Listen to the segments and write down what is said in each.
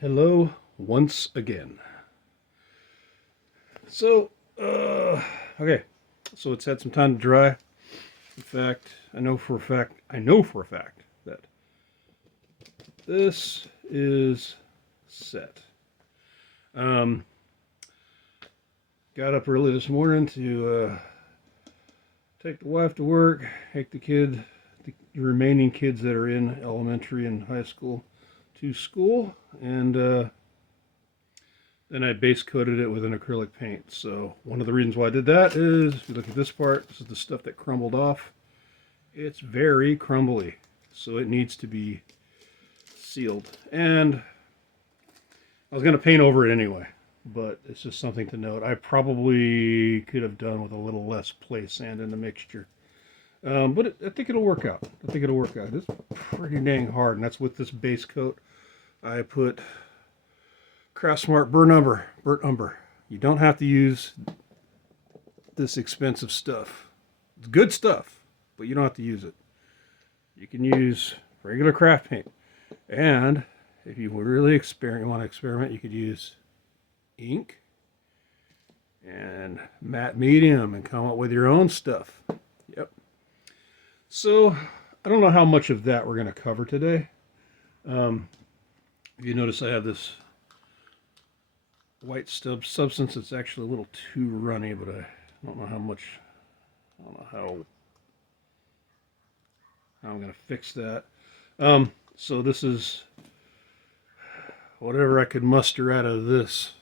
Hello once again. So, okay. So it's had some time to dry. In fact, I know for a fact that this is set. Um, got up early this morning to take the wife to work, take the remaining kids that are in elementary and high school to school, and then I base coated it with an acrylic paint. So one of the reasons why I did that is, if you look at this part, this is the stuff that crumbled off. It's very crumbly, so it needs to be sealed. And I was going to paint over it anyway, but it's just something to note. I probably could have done with a little less play sand in the mixture. But I think it'll work out. I think it'll work out. It's pretty dang hard, and that's with this base coat. I put Craft Smart burnt umber. You don't have to use this expensive stuff. It's good stuff, but you don't have to use it. You can use regular craft paint. And if you really want to experiment, you could use ink and matte medium and come up with your own stuff. Yep. So I don't know how much of that we're going to cover today. If you notice, I have this white substance that's actually a little too runny, but I don't know how much. I don't know how I'm going to fix that. So this is whatever I could muster out of this,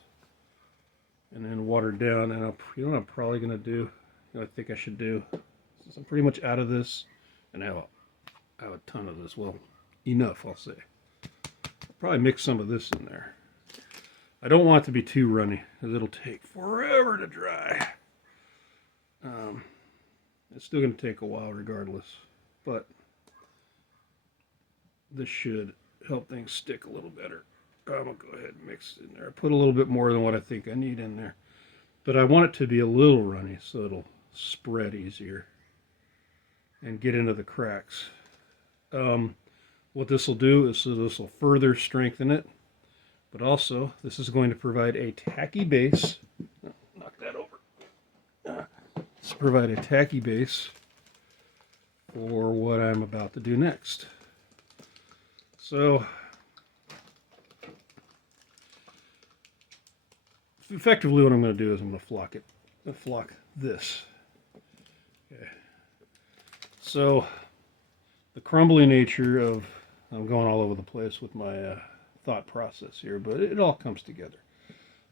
and then watered down. And you know what I'm probably going to do? I think I should do. Since I'm pretty much out of this, and I have a ton of this. Well, enough, I'll say. Probably mix some of this in there. I don't want it to be too runny, because it'll take forever to dry. It's still going to take a while regardless, but this should help things stick a little better. I'm going to go ahead and mix it in there. I put a little bit more than what I think I need in there, but I want it to be a little runny so it'll spread easier and get into the cracks. What this will do is, this will further strengthen it, but also this is going to provide a tacky base. Oh, knock that over. This will provide a tacky base for what I'm about to do next. So effectively what I'm going to do is I'm going to flock it. I'm going to flock this. Okay. So the crumbly nature of, I'm going all over the place with my thought process here, but it all comes together.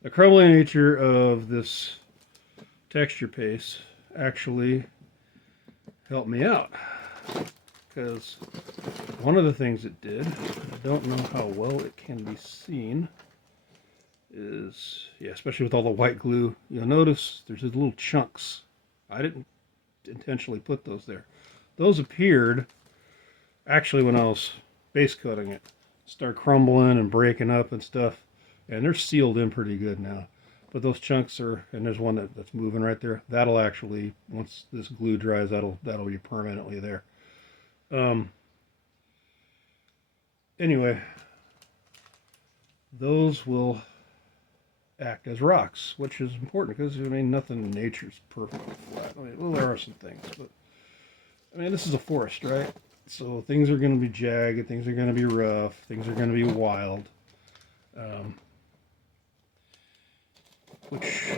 The crumbly nature of this texture paste actually helped me out, because one of the things it did, I don't know how well it can be seen, is, yeah, especially with all the white glue, you'll notice there's these little chunks. I didn't intentionally put those there. Those appeared actually when I was base coating it. Start crumbling and breaking up and stuff, and they're sealed in pretty good now. But those chunks are, and there's one that's moving right there. That'll actually, once this glue dries, that'll be permanently there. Anyway, those will act as rocks, which is important because, I mean, nothing in nature's perfectly flat. I mean, well, there are some things, but I mean, this is a forest, right? So things are going to be jagged, things are going to be rough, things are going to be wild, which,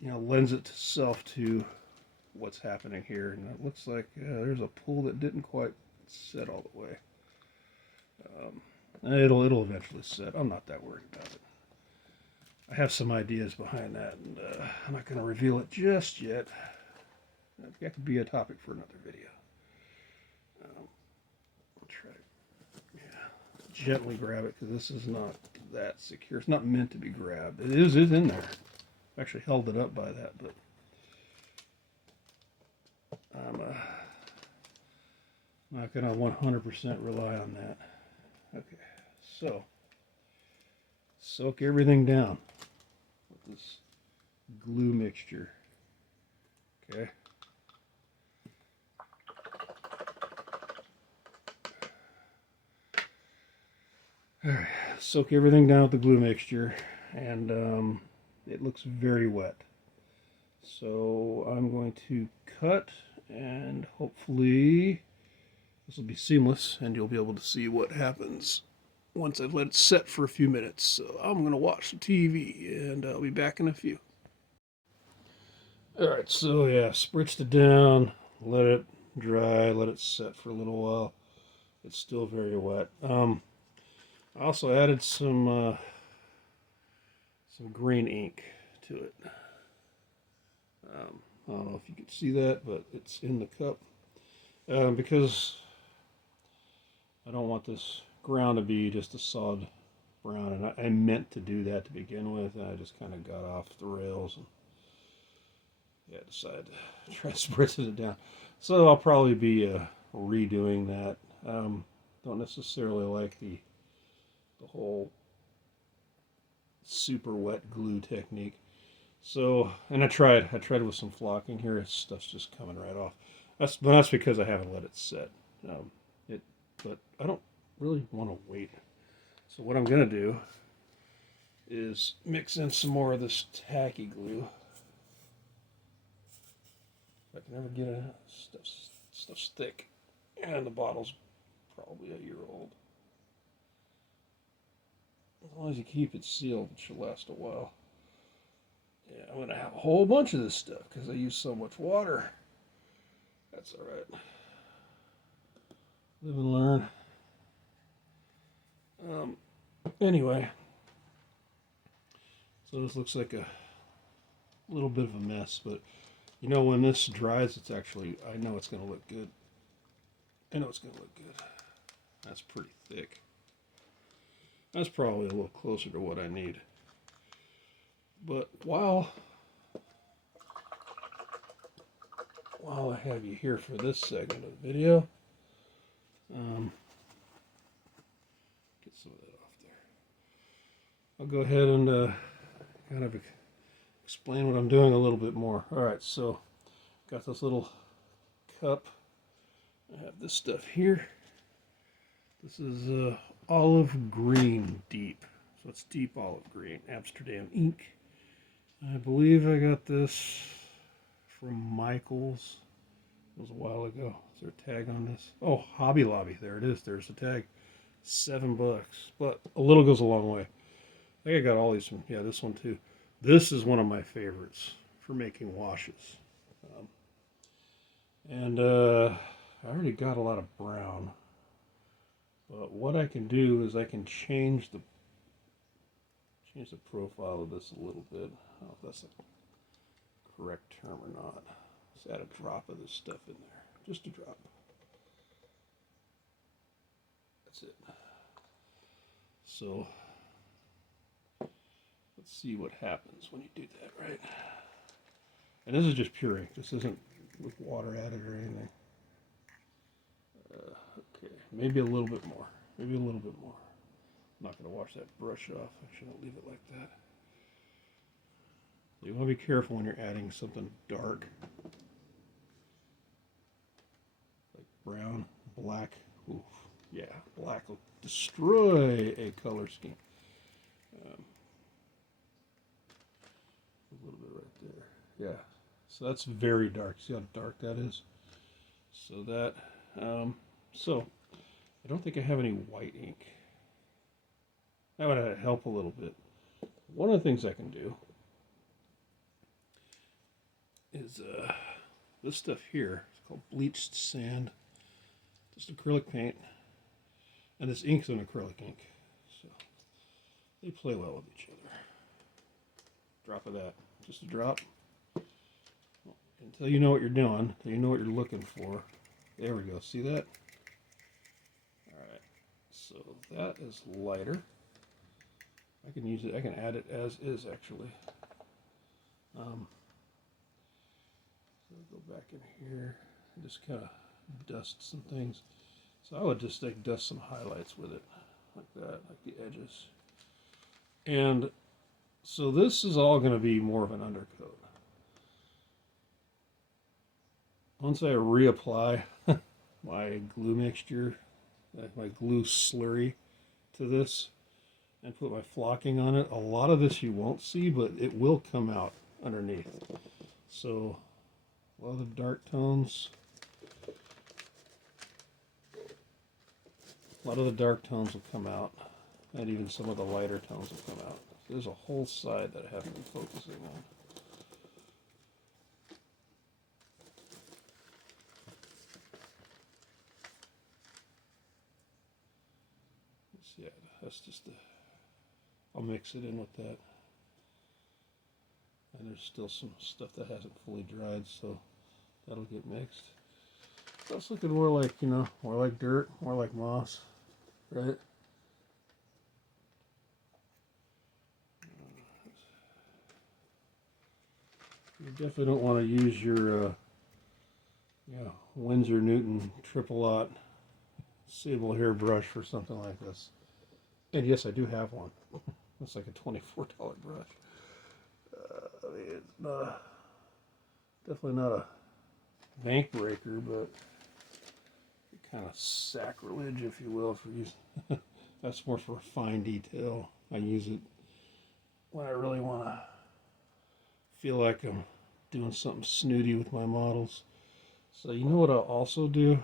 you know, lends itself to what's happening here. And it looks like there's a pool that didn't quite set all the way. It'll eventually set. I'm not that worried about it. I have some ideas behind that, and I'm not going to reveal it just yet. That could be a topic for another video. I'll try to, gently grab it, because this is not that secure. It's not meant to be grabbed. It is in there. I actually held it up by that, but I'm not going to 100% rely on that. Okay, so soak everything down with this glue mixture. Okay. All right, soak everything down with the glue mixture, and it looks very wet. So I'm going to cut, and hopefully this will be seamless, and you'll be able to see what happens once I've let it set for a few minutes. So I'm going to watch the TV, and I'll be back in a few. All right, so yeah, spritzed it down, let it dry, let it set for a little while. It's still very wet. I also added some green ink to it. I don't know if you can see that, but it's in the cup. Because I don't want this ground to be just a solid brown, and I meant to do that to begin with, and I just kind of got off the rails and decided to try spritzing it down. So I'll probably be redoing that. Don't necessarily like the whole super wet glue technique. So, and I tried with some flocking here. Stuff's just coming right off. That's because I haven't let it set. Um, but I don't really want to wait. So what I'm gonna do is mix in some more of this tacky glue. If I can ever get a stuff's thick, and the bottle's probably a year old. As long as you keep it sealed, it should last a while. Yeah, I'm gonna have a whole bunch of this stuff because I use so much water. That's all right. Live and learn. Anyway, so this looks like a little bit of a mess, but you know, when this dries, it's actually, I know it's going to look good. I know it's going to look good. That's pretty thick. That's probably a little closer to what I need. But while I have you here for this segment of the video, get some of that off there. I'll go ahead and kind of explain what I'm doing a little bit more. All right, so got this little cup. I have this stuff here. This is olive green deep. So it's deep olive green, Amsterdam ink. I believe I got this from Michael's. It was a while ago. Is there a tag on this? Oh, Hobby Lobby. There it is. There's the tag. $7. But a little goes a long way. I think I got all these from, yeah, this one too. This is one of my favorites for making washes. I already got a lot of brown. But what I can do is I can change the profile of this a little bit. I don't know if that's the correct term or not. Just add a drop of this stuff in there. Just a drop. That's it. So let's see what happens when you do that, right? And this is just pure ink. This isn't with water added or anything. Okay, maybe a little bit more. Maybe a little bit more. I'm not going to wash that brush off. I shouldn't leave it like that. You want to be careful when you're adding something dark. Like brown, black. Oof, yeah, black will destroy a color scheme. A little bit right there. Yeah, so that's very dark. See how dark that is? So that, so I don't think I have any white ink. That would help a little bit. One of the things I can do is this stuff here. It's called bleached sand. Just acrylic paint. And this ink's an acrylic ink. So they play well with each other. Drop of that. Just a drop. Until you know what you're doing, until you know what you're looking for. There we go. See that? Alright. So that is lighter. I can use it, I can add it as is actually. So I'll go back in here and just kind of dust some things. So I would just like dust some highlights with it, like that, like the edges. And so this is all going to be more of an undercoat. Once I reapply my glue mixture, my glue slurry to this and put my flocking on it, a lot of this you won't see, but it will come out underneath. So a lot of the dark tones, will come out, and even some of the lighter tones will come out. So there's a whole side that I have to be focusing on. Yeah, that's just I'll mix it in with that. And there's still some stuff that hasn't fully dried, so that'll get mixed. That's looking more like, more like dirt, more like moss, right? You definitely don't want to use your Winsor Newton triple aught sable hair brush for something like this. And yes, I do have one. It's like a $24 brush. I mean, it's not definitely not a bank breaker, but kind of sacrilege, if you will, for using. That's more for fine detail. I use it when I really want to feel like I'm doing something snooty with my models. So you know what I'll also do,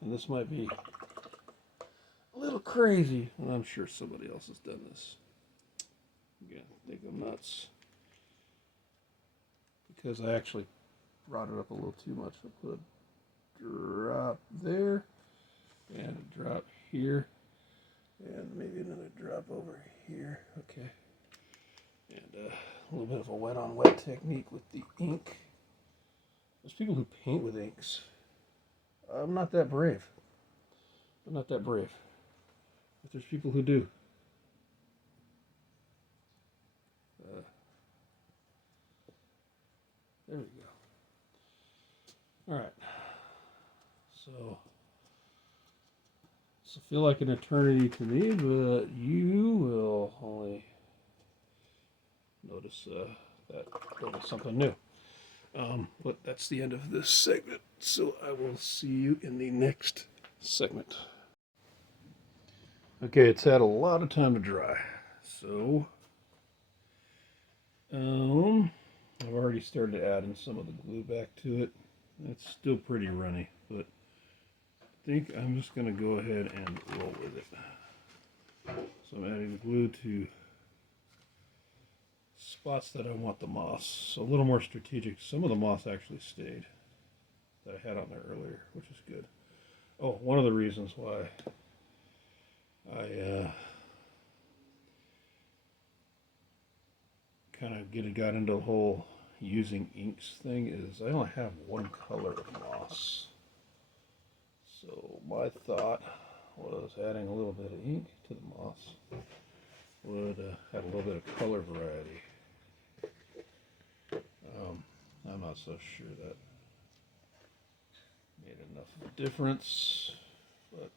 and this might be a little crazy, and I'm sure somebody else has done this. Again, think I'm nuts. Because I actually brought it up a little too much. I put a drop there, and a drop here, and maybe another drop over here. Okay. And a little bit of a wet on wet technique with the ink. There's people who paint with inks. I'm not that brave. I'm not that brave. But there's people who do. There we go. Alright. So this will feel like an eternity to me, but you will only notice that there was something new. But that's the end of this segment, so I will see you in the next segment. Okay, it's had a lot of time to dry, so I've already started adding some of the glue back to it. It's still pretty runny, but I think I'm just going to go ahead and roll with it. So I'm adding glue to spots that I want the moss. So a little more strategic. Some of the moss actually stayed that I had on there earlier, which is good. Oh, one of the reasons why I kind of got into the whole using inks thing is I only have one color of moss. So my thought was adding a little bit of ink to the moss would add a little bit of color variety. I'm not so sure that made enough of a difference, but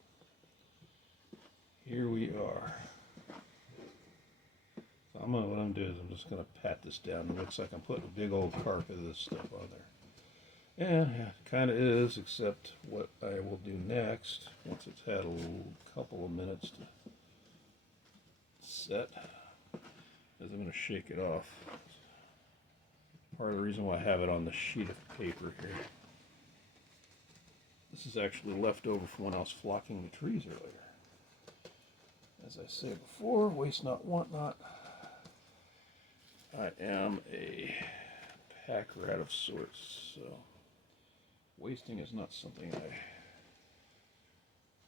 here we are. So what I'm doing is I'm just going to pat this down. It looks like I'm putting a big old carpet of this stuff on there. Yeah, it kind of is, except what I will do next, once it's had a couple of minutes to set, is I'm going to shake it off. Part of the reason why I have it on the sheet of paper here. This is actually left over from when I was flocking the trees earlier. As I said before, waste not, want not. I am a pack rat of sorts, so wasting is not something I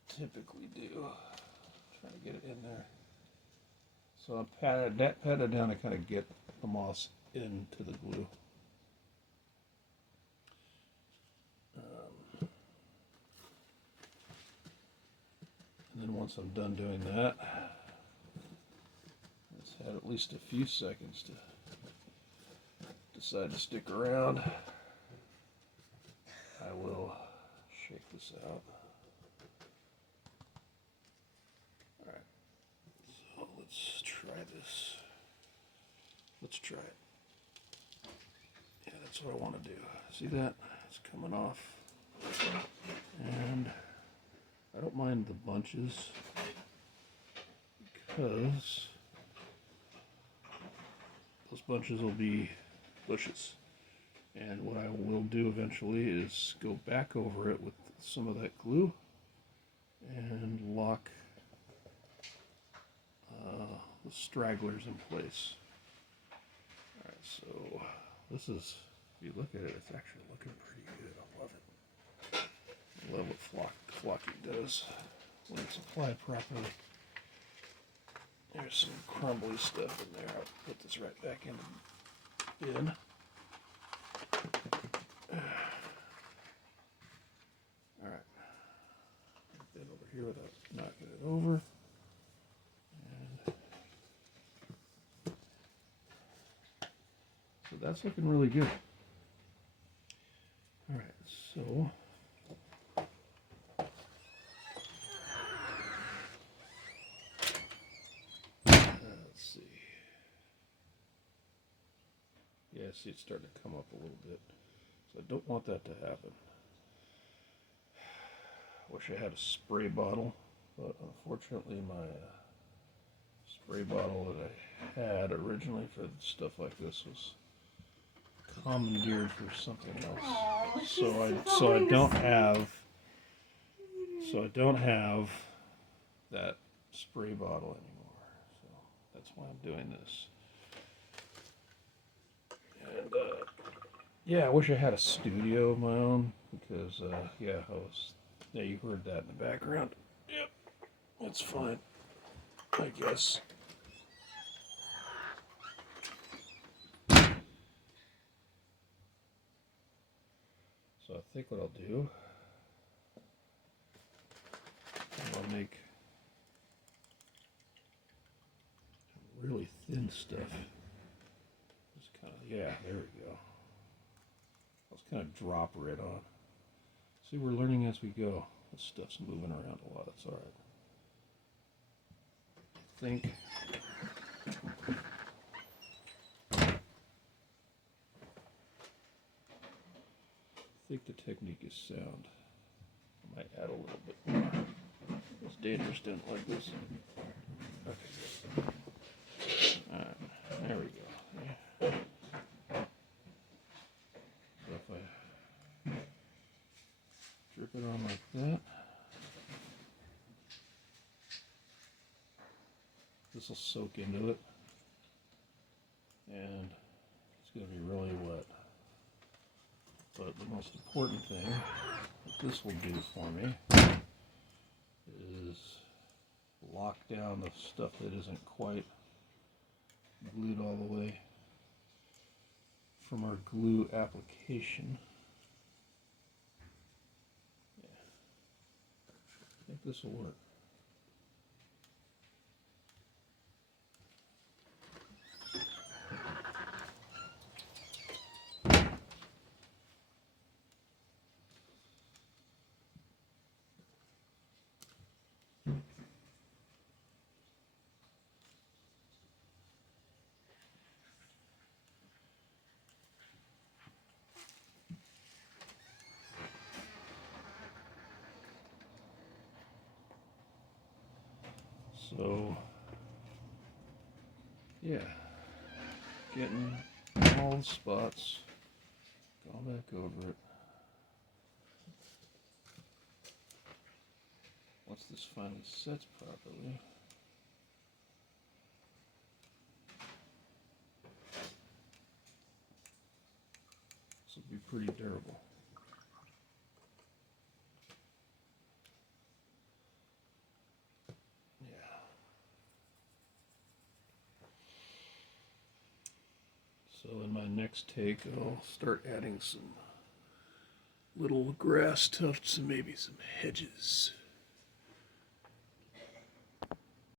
typically do. Trying to get it in there. So I'm patted down to kind of get the moss into the glue. And then once I'm done doing that, let's have at least a few seconds to decide to stick around. I will shake this out. Alright, so let's try this. Let's try it. Yeah, that's what I want to do. See that? It's coming off. And I don't mind the bunches because those bunches will be bushes. And what I will do eventually is go back over it with some of that glue and lock the stragglers in place. Alright, so this is, if you look at it, it's actually looking pretty good. I love it. I love what flocking does when it's applied properly. There's some crumbly stuff in there. I'll put this right back in the bin. Alright. Put that over here without knocking it over. And so that's looking really good. Alright, so yeah, see, it's starting to come up a little bit. So I don't want that to happen. Wish I had a spray bottle, but unfortunately my spray bottle that I had originally for stuff like this was commandeered for something else. So I don't have that spray bottle anymore. So that's why I'm doing this. And yeah, I wish I had a studio of my own because yeah, you heard that in the background. Yep, that's fine, I guess. So I think what I'll do, I'll make really thin stuff. Just kind of, yeah, there we go. Let's kind of drop right on. See, we're learning as we go. This stuff's moving around a lot. That's all right. I think the technique is sound. I might add a little bit more. This dangerous didn't like this. Okay, good. Alright, there we go. Yeah. So if I drip it on like that, this will soak into it, and it's going to be really wet. But the most important thing that this will do for me is lock down the stuff that isn't quite glued all the way from our glue application. Yeah. I think this will work. So, yeah, getting all the spots, go back over it. Once this finally sets properly, this will be pretty durable. So in my next take, I'll start adding some little grass tufts and maybe some hedges.